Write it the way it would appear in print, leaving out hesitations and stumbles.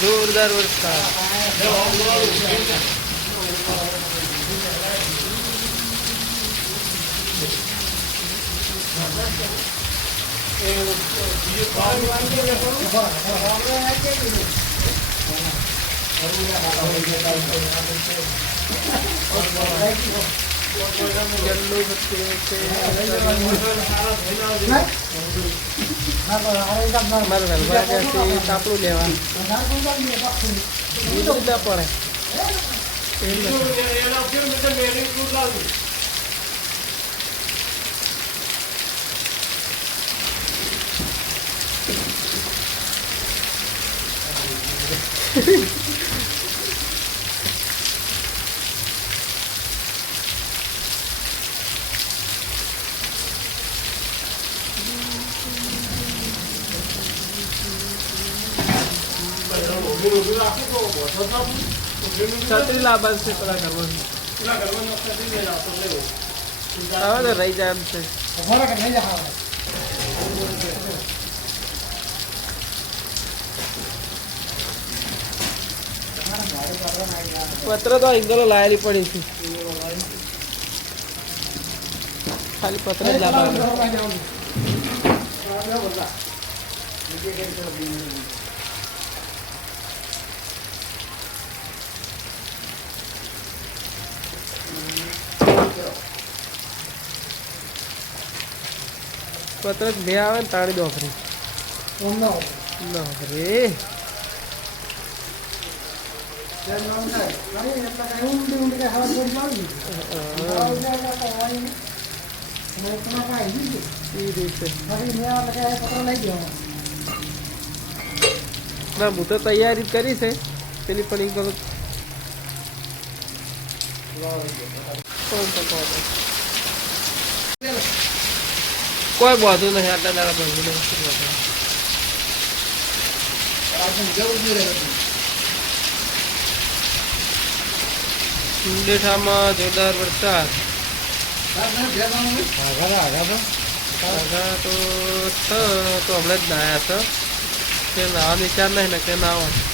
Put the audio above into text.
જોરદાર વરસાદ. તાપડું લેવા પડે. છત્રી લાવવા છે પેલા કરવાનું હવે તો રહી જાય એમ છે. પત્ર તો ઇંગલો લાયેલી પડી છે ખાલી પત્ર જ લાવવાનું. પત્ર બે આવે ને તાળી દો ફરી રે ના હું તો તૈયારી કરી છે પેલી પણ કોઈ બધું નહીં આટલા દાડા બધું સુંદેઠામાં જોરદાર વરસાદ. તો હમણાં જ નાયા છે કે નાવા વિચાર નહીં ને કે ના હોય.